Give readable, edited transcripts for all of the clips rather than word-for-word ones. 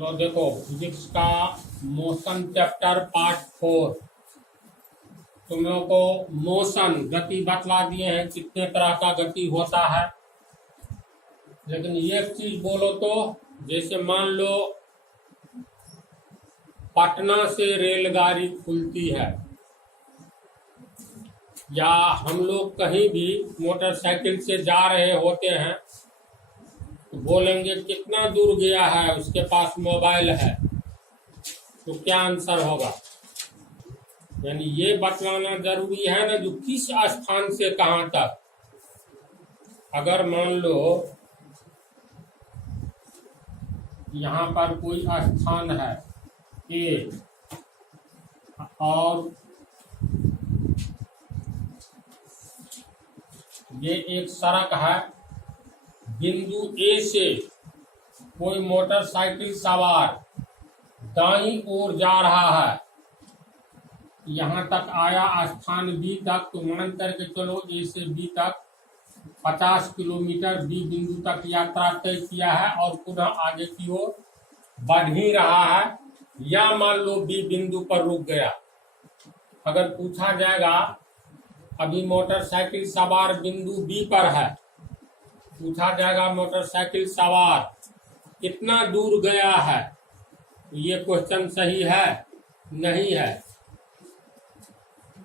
चलो देखो फिजिक्स का मोशन चैप्टर पार्ट 4। तुम लोगों को मोशन गति बतला दिए हैं कितने तरह का गति होता है। लेकिन एक चीज बोलो तो, जैसे मान लो पटना से रेलगाड़ी खुलती है या हम लोग कहीं भी मोटरसाइकिल से जा रहे होते हैं तो बोलेंगे कितना दूर गया है, उसके पास मोबाइल है, तो क्या आंसर होगा। यानी ये बतलाना जरूरी है ना, जो किस स्थान से कहां तक। अगर मान लो यहाँ पर कोई स्थान है ए और ये एक सड़क है, बिंदु ए से कोई मोटरसाइकिल सवार दाईं ओर जा रहा है, यहाँ तक आया स्थान बी तक, तो मान करके चलो ए से बी तक 50 किलोमीटर बी बिंदु तक यात्रा तय किया है और पुनः आगे की ओर बढ़ ही रहा है, या मान लो बी बिंदु पर रुक गया। अगर पूछा जाएगा अभी मोटरसाइकिल सवार बिंदु बी पर है, पूछा जाएगा मोटरसाइकिल सवार कितना दूर गया है, तो ये क्वेश्चन सही है नहीं है।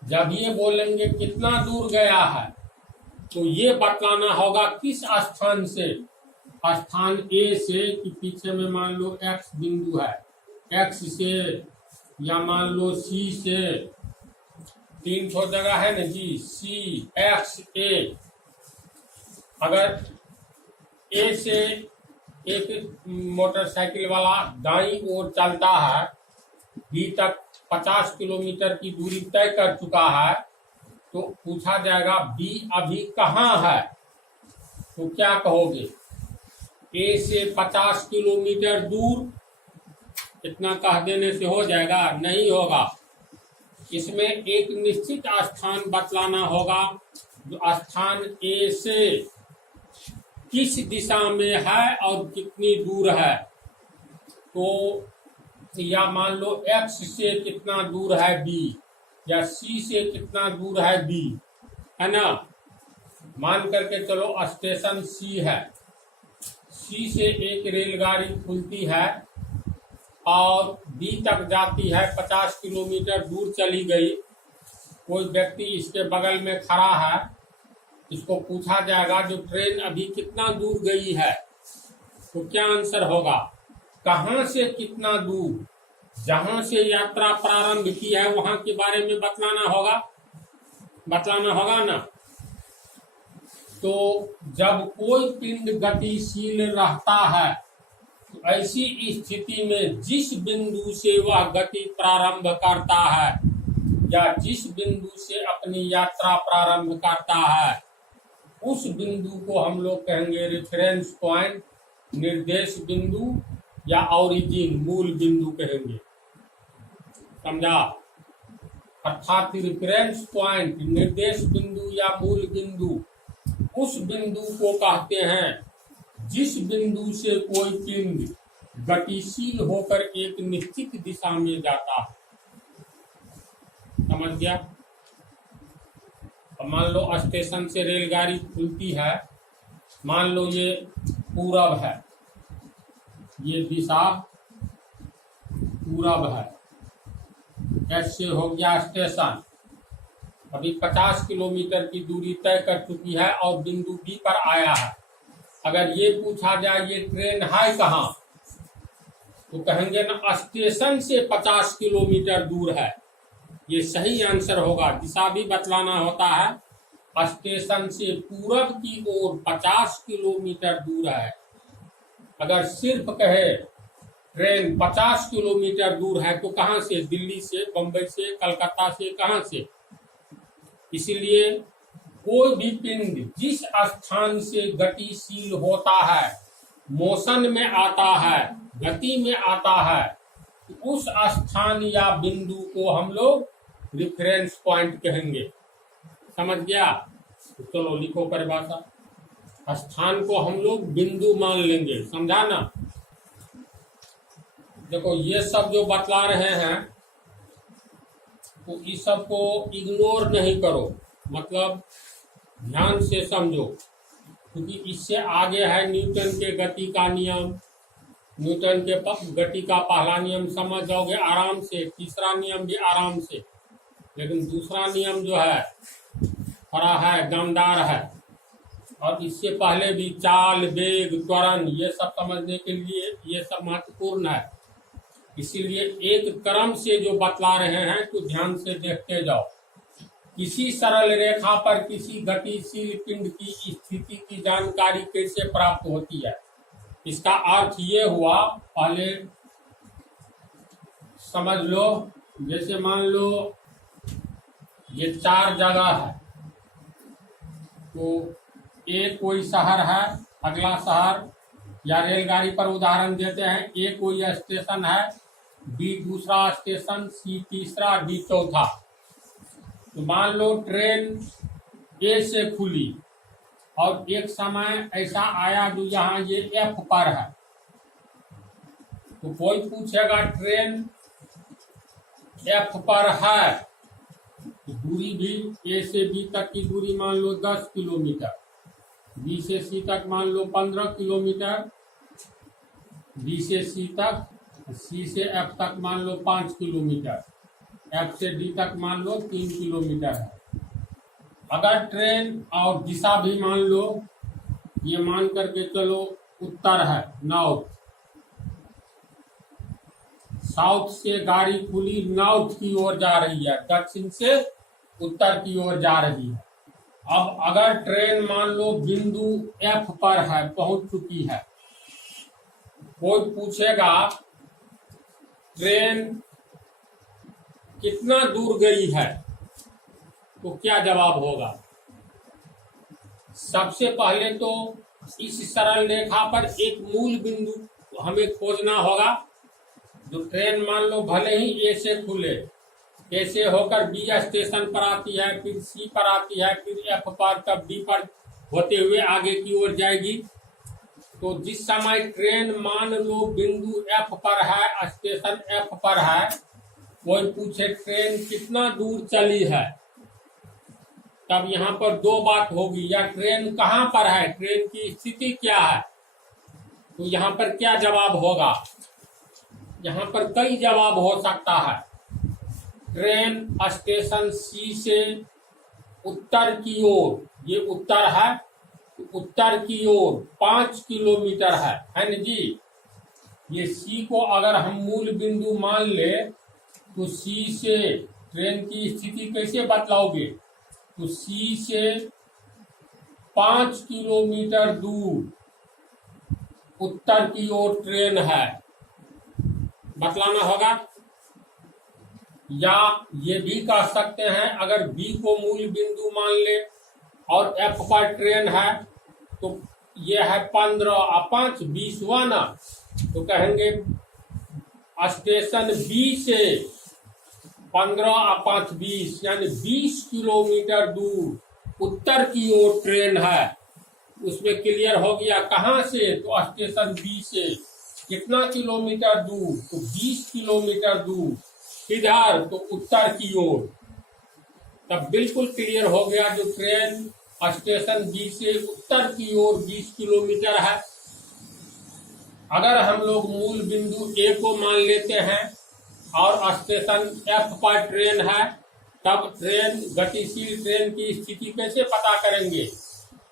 जब ये बोलेंगे कितना दूर गया है तो ये बतलाना होगा किस स्थान से। स्थान ए से कि पीछे में मान लो एक्स बिंदु है, एक्स से या मान लो सी से, 300 जगह है ना जी, सी एक्स ए। अगर ए से एक मोटरसाइकिल वाला दाईं ओर चलता है, बी तक 50 किलोमीटर की दूरी तय कर चुका है, तो पूछा जाएगा बी अभी कहाँ है, तो क्या कहोगे। ए से 50 किलोमीटर दूर, इतना कह देने से हो जाएगा, नहीं होगा। इसमें एक निश्चित स्थान बतलाना होगा, जो स्थान ए से किस दिशा में है और कितनी दूर है। तो या मान लो एक्स से कितना दूर है बी, या सी से कितना दूर है बी, है ना। मान करके चलो स्टेशन सी है, सी से एक रेलगाड़ी खुलती है और बी तक जाती है, 50 किलोमीटर दूर चली गई। कोई व्यक्ति इसके बगल में खड़ा है, इसको पूछा जाएगा जो ट्रेन अभी कितना दूर गई है, तो क्या आंसर होगा। कहां से कितना दूर, जहां से यात्रा प्रारंभ की है वहां के बारे में बतलाना होगा ना। तो जब कोई पिंड गतिशील रहता है तो ऐसी स्थिति में जिस बिंदु से वह गति प्रारंभ करता है या जिस बिंदु से अपनी यात्रा प्रारंभ करता है, उस बिंदु को हम लोग कहेंगे रेफरेंस पॉइंट, निर्देश बिंदु या ओरिजिन, मूल बिंदु कहेंगे। समझा। अर्थात रेफरेंस पॉइंट, निर्देश बिंदु या मूल बिंदु उस बिंदु को कहते हैं जिस बिंदु से कोई पिंड गतिशील होकर एक निश्चित दिशा में जाता है। समझ गया। अब मान लो स्टेशन से रेलगाड़ी खुलती है, मान लो ये पूरब है, ये दिशा पूरब है, एस से हो गया स्टेशन, अभी 50 किलोमीटर की दूरी तय कर चुकी है और बिंदु बी पर आया है। अगर ये पूछा जाए ये ट्रेन है कहाँ, तो कहेंगे ना स्टेशन से 50 किलोमीटर दूर है, ये सही आंसर होगा। दिशा भी बतलाना होता है, स्टेशन से पूरब की ओर 50 किलोमीटर दूर है। अगर सिर्फ कहे ट्रेन 50 किलोमीटर दूर है तो कहाँ से, दिल्ली से, बंबई से, कलकत्ता से, कहाँ से। इसलिए कोई भी पिंड जिस स्थान से गतिशील होता है, मोशन में आता है, गति में आता है, उस स्थान या बिंदु को हम लोग रेफरेंस पॉइंट कहेंगे। समझ गया। तो चलो लिखो परिभाषा। स्थान को हम लोग बिंदु मान लेंगे, समझा ना। देखो ये सब जो बतला रहे हैं तो इस सब को इग्नोर नहीं करो, मतलब ध्यान से समझो, क्योंकि इससे आगे है न्यूटन के गति का नियम। न्यूटन के गति का पहला नियम समझ जाओगे आराम से, तीसरा नियम भी आराम से, लेकिन दूसरा नियम जो है थोड़ा है दमदार है। और इससे पहले भी चाल, वेग, त्वरण ये सब समझने के लिए ये सब महत्वपूर्ण है। इसीलिए एक क्रम से जो बतला रहे हैं तो ध्यान से देखते जाओ। किसी सरल रेखा पर किसी गतिशील पिंड की स्थिति की जानकारी कैसे प्राप्त होती है, इसका अर्थ ये हुआ, पहले समझ लो। जैसे मान लो ये 4 जगह है, तो ए कोई शहर है, अगला शहर, या रेलगाड़ी पर उदाहरण देते हैं, ए कोई स्टेशन है, बी दूसरा स्टेशन, सी तीसरा, डी चौथा। तो मान लो ट्रेन ए से खुली और एक समय ऐसा आया जो यहाँ ये एफ पर है, तो कोई पूछेगा ट्रेन एफ पर है, तो दूरी भी ए से बी तक की दूरी मान लो 10 किलोमीटर, बी से सी तक मान लो 15 किलोमीटर, बी से सी तक, सी से एफ तक मान लो 5 किलोमीटर, एफ से डी तक मान लो 3 किलोमीटर है। अगर ट्रेन और दिशा भी मान लो, ये मान करके चलो उत्तर है, नॉर्थ, साउथ से गाड़ी खुली नॉर्थ की ओर जा रही है, दक्षिण से उत्तर की ओर जा रही है। अब अगर ट्रेन मान लो बिंदु एफ पर है, पहुंच चुकी है, कोई पूछेगा ट्रेन कितना दूर गई है, तो क्या जवाब होगा? सबसे पहले तो इस सरल रेखा पर एक मूल बिंदु हमें खोजना होगा। जो ट्रेन मान लो भले ही ए से खुले, ए से होकर बी स्टेशन पर आती है, फिर सी पर आती है, फिर एफ पर, तब डी पर होते हुए आगे की ओर जाएगी। तो जिस समय ट्रेन मान लो बिंदु एफ पर है, स्टेशन एफ पर है, कोई पूछे ट्रेन कितना दूर चली है, तब यहाँ पर 2 बात होगी, या ट्रेन कहाँ पर है, ट्रेन की स्थिति क्या है। तो यहाँ पर क्या जवाब होगा? यहाँ पर कई जवाब हो सकता है। ट्रेन स्टेशन सी से उत्तर की ओर, ये उत्तर है, उत्तर की ओर 5 किलोमीटर है ना जी। ये सी को अगर हम मूल बिंदु मान ले, तो सी से ट्रेन की स्थिति कैसे बतलाओगे? तो सी से 5 किलोमीटर दूर उत्तर की ओर ट्रेन है, बतलाना होगा। या ये भी कह सकते हैं, अगर बी को मूल बिंदु मान ले और एफ पर ट्रेन है, तो ये है 15 और 5 20 हुआ ना, तो कहेंगे स्टेशन बी से 15 और 5 20, यानी 20 किलोमीटर दूर उत्तर की ओर ट्रेन है। उसमें क्लियर हो गया कहाँ से? तो स्टेशन बी से कितना किलोमीटर दूर? तो 20 किलोमीटर दूर। किधर? तो उत्तर की ओर। तब बिल्कुल क्लियर हो गया, जो ट्रेन स्टेशन बी से उत्तर की ओर 20 किलोमीटर है। अगर हम लोग मूल बिंदु ए को मान लेते हैं और स्टेशन एफ पर ट्रेन है, तब ट्रेन, गतिशील ट्रेन की स्थिति कैसे पता करेंगे?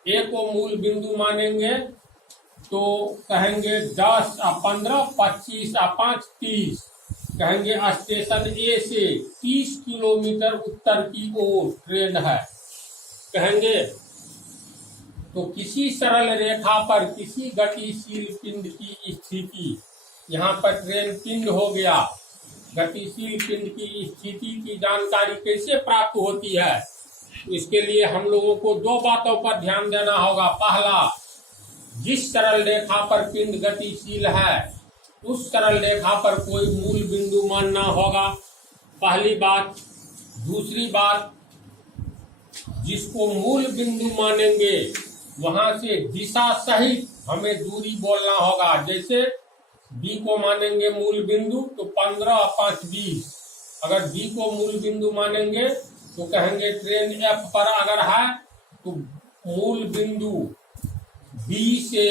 ए को मूल बिंदु मानेंगे तो कहेंगे 10 और 15 25 और 5 30, कहेंगे स्टेशन ए से 30 किलोमीटर उत्तर की ओर ट्रेन है, कहेंगे। तो किसी सरल रेखा पर किसी गतिशील पिंड की स्थिति, यहाँ पर ट्रेन पिंड हो गया, गतिशील पिंड की स्थिति की जानकारी कैसे प्राप्त होती है? इसके लिए हम लोगों को 2 बातों पर ध्यान देना होगा। पहला, जिस सरल रेखा पर पिंड गतिशील है उस सरल रेखा पर कोई मूल बिंदु मानना होगा, पहली बात। दूसरी बात, जिसको मूल बिंदु मानेंगे वहां से दिशा सहित हमें दूरी बोलना होगा। जैसे बी को मानेंगे मूल बिंदु तो 15 और 5 20। अगर बी को मूल बिंदु मानेंगे तो कहेंगे ट्रेन एफ पर अगर है तो मूल बिंदु बी से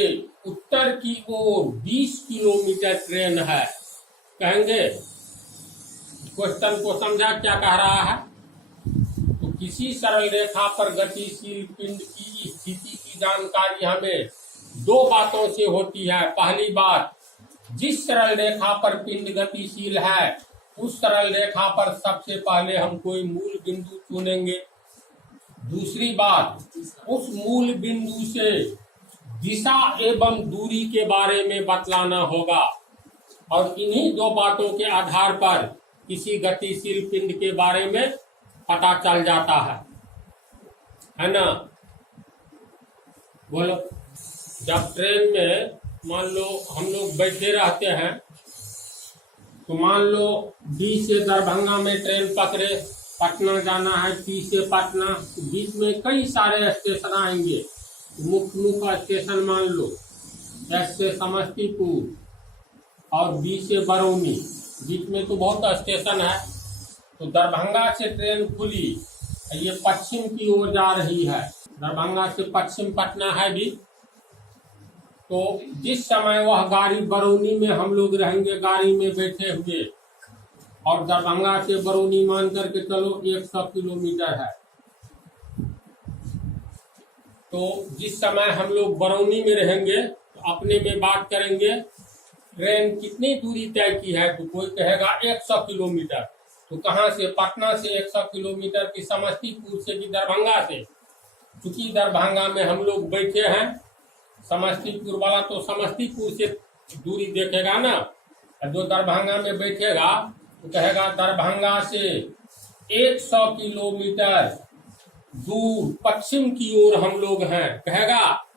उत्तर की ओर 20 किलोमीटर ट्रेन है, कहेंगे। क्वेश्चन को समझा क्या कह रहा है? तो किसी सरल रेखा पर गतिशील पिंड की स्थिति की जानकारी हमें दो बातों से होती है। पहली बात, जिस सरल रेखा पर पिंड गतिशील है उस सरल रेखा पर सबसे पहले हम कोई मूल बिंदु चुनेंगे। दूसरी बात, उस मूल बिंदु से दिशा एवं दूरी के बारे में बतलाना होगा और इन्हीं दो बातों के आधार पर किसी गतिशील पिंड के बारे में पता चल जाता है ना? बोलो। जब ट्रेन में मान लो हम लोग बैठे रहते हैं तो मान लो बी से दरभंगा में ट्रेन पकड़े, पटना जाना है, पी से पटना, तो बीच में कई सारे स्टेशन आएंगे। मुख्य स्टेशन मान लो एस से समस्तीपुर और बी से बरौनी, बीच में तो बहुत स्टेशन है। तो दरभंगा से ट्रेन खुली, ये पश्चिम की ओर जा रही है, दरभंगा से पश्चिम पटना है भी। तो जिस समय वह गाड़ी बरौनी में हम लोग रहेंगे, गाड़ी में बैठे हुए, और दरभंगा से बरौनी मान करके चलो 100 किलोमीटर है, तो जिस समय हम लोग बरौनी में रहेंगे तो अपने में बात करेंगे ट्रेन कितनी दूरी तय की है, तो कोई कहेगा 100 किलोमीटर। तो कहाँ से? पटना से 100 किलोमीटर की, समस्तीपुर से कि दरभंगा से? क्योंकि दरभंगा में हम लोग बैठे हैं, समस्तीपुर वाला तो समस्तीपुर से दूरी देखेगा ना, जो दरभंगा में बैठेगा तो कहेगा दरभंगा से 100 किलोमीटर दूर पश्चिम की ओर हम लोग हैं, कहेगा।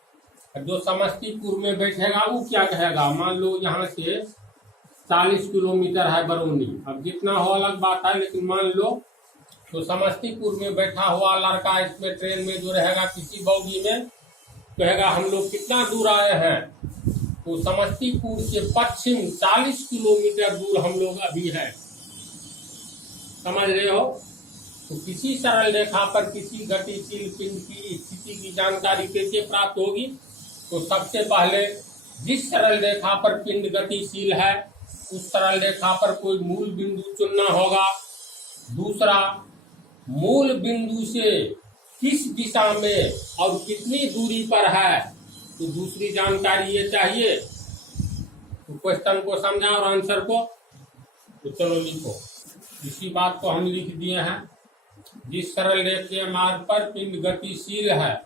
जो समस्तीपुर में बैठेगा वो क्या कहेगा? मान लो यहाँ से 40 किलोमीटर है बरौनी, अब जितना हो अलग बात है, लेकिन मान लो तो समस्तीपुर में बैठा हुआ लड़का इसमें ट्रेन में जो रहेगा किसी बौगी में, कहेगा हम लोग कितना दूर आए हैं, तो समस्तीपुर से पश्चिम 40 किलोमीटर दूर हम लोग अभी हैं। समझ रहे हो? तो किसी सरल रेखा पर किसी गतिशील पिंड की स्थिति की जानकारी कैसे प्राप्त होगी? तो सबसे पहले जिस सरल रेखा पर पिंड गतिशील है उस सरल रेखा पर कोई मूल बिंदु चुनना होगा। दूसरा, मूल बिंदु से किस दिशा में और कितनी दूरी पर है, तो दूसरी जानकारी ये चाहिए। तो क्वेश्चन को समझा और आंसर को तो चलो लिखो। इसी बात को हम लिख दिए हैं। जिस सरल रेखीय मार्ग पर पिंड गतिशील है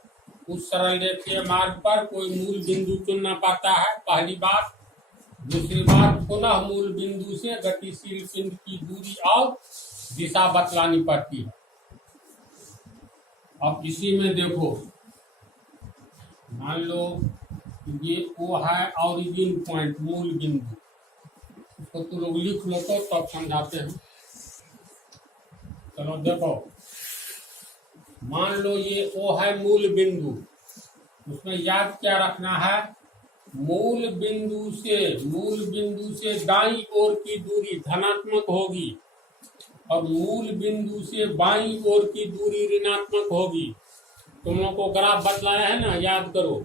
उस सरल रेखीय मार्ग पर कोई मूल बिंदु चुनना पड़ता है, पहली बात। दूसरी बात, पुनः मूल बिंदु से गतिशील पिंड की दूरी और दिशा बतलानी पड़ती है। अब इसी में देखो, मान लो ये वो है ऑरिजिन पॉइंट, मूल बिंदु, इसको तो लोग लिख लो तो तब समझाते हैं। चलो देखो, मान लो ये वो है मूल बिंदु, उसमें याद क्या रखना है? मूल बिंदु से दाईं ओर की दूरी धनात्मक होगी और मूल बिंदु से बाईं ओर की दूरी ऋणात्मक होगी। तुम लोग को ग्राफ बतलाया है ना, याद करो।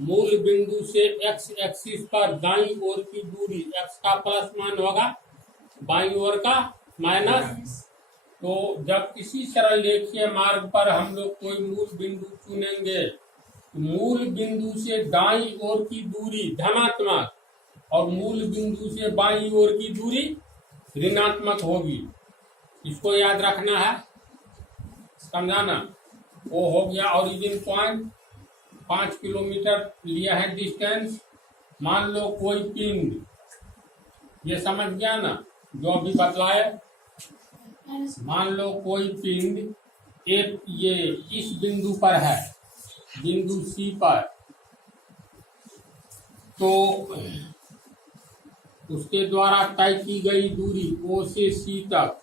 मूल बिंदु से एक्स एक्सिस पर दाईं ओर की दूरी, एक्स का प्लस मान होगा, बाईं ओर का माइनस। तो जब किसी सरल रेखीय मार्ग पर हम लोग कोई मूल बिंदु चुनेंगे, मूल बिंदु से दाईं ओर की दूरी धनात्मक और मूल बिंदु से बाईं ओर की दूरी ऋणात्मक होगी। इसको याद रखना है, समझाना। वो हो गया ओरिजिन पॉइंट, 5 किलोमीटर लिया है डिस्टेंस। मान लो कोई पिंड, ये समझ गया ना जो अभी बतलाए। मान लो कोई पिंड एक ये इस बिंदु पर है, बिंदु सी पर, तो उसके द्वारा तय की गई दूरी ओ से सी तक,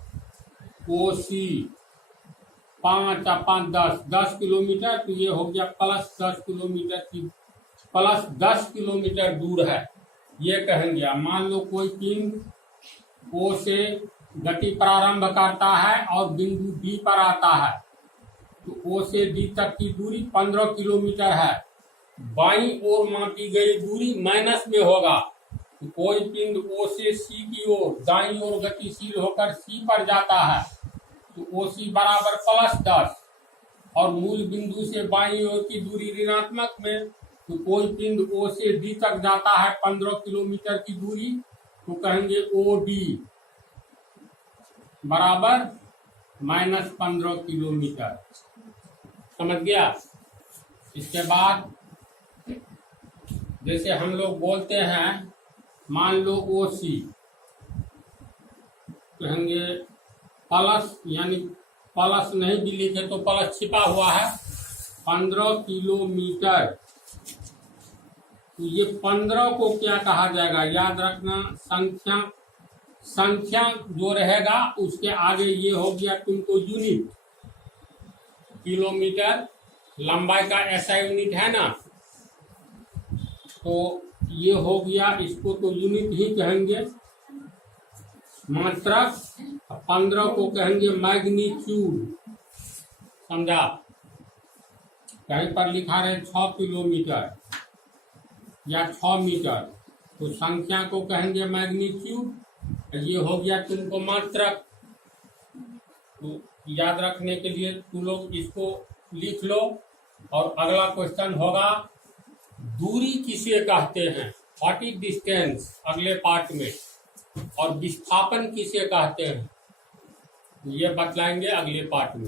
ओ सी 5 या 5 10 किलोमीटर, तो ये हो गया +10 किलोमीटर की, +10 किलोमीटर दूर है। ये कहेंगे मान लो कोई पिंड O से गति प्रारंभ करता है और बिंदु D पर आता है, तो O से D तक की दूरी 15 किलोमीटर है। बाईं ओर मापी गई दूरी माइनस में होगा, तो कोई पिंड O से C की ओर दाईं ओर गतिशील होकर C पर जाता है, तो OC बराबर +10 और मूल बिंदु से बाईं ओर की दूरी ऋणात्मक में, तो कोई पिंड O से D तक जाता है 15 किलोमीटर की दूरी, तो कहेंगे OD बराबर -15 किलोमीटर। समझ गया? इसके बाद जैसे हम लोग बोलते हैं, मान लो OC, कहेंगे प्लस, यानी प्लस नहीं भी लिखे तो प्लस छिपा हुआ है, 15 किलोमीटर। तो ये 15 को क्या कहा जाएगा, याद रखना, संख्या जो रहेगा उसके आगे ये हो गया तुमको यूनिट। किलोमीटर लंबाई का ऐसा यूनिट है ना, तो ये हो गया, इसको तो यूनिट ही कहेंगे, मात्रक। 15 को कहेंगे मैग्नीट्यूड। समझा? कहीं पर लिखा रहे 6 किलोमीटर या 6 मीटर, तो संख्या को कहेंगे मैग्नीट्यूड, ये हो गया तुमको मात्रक। तो याद रखने के लिए तुम लोग इसको लिख लो। और अगला क्वेश्चन होगा, दूरी किसे कहते हैं, व्हाट इज डिस्टेंस, अगले पार्ट में। और विस्थापन किसे कहते हैं, ये बतलाएंगे अगले पार्ट में।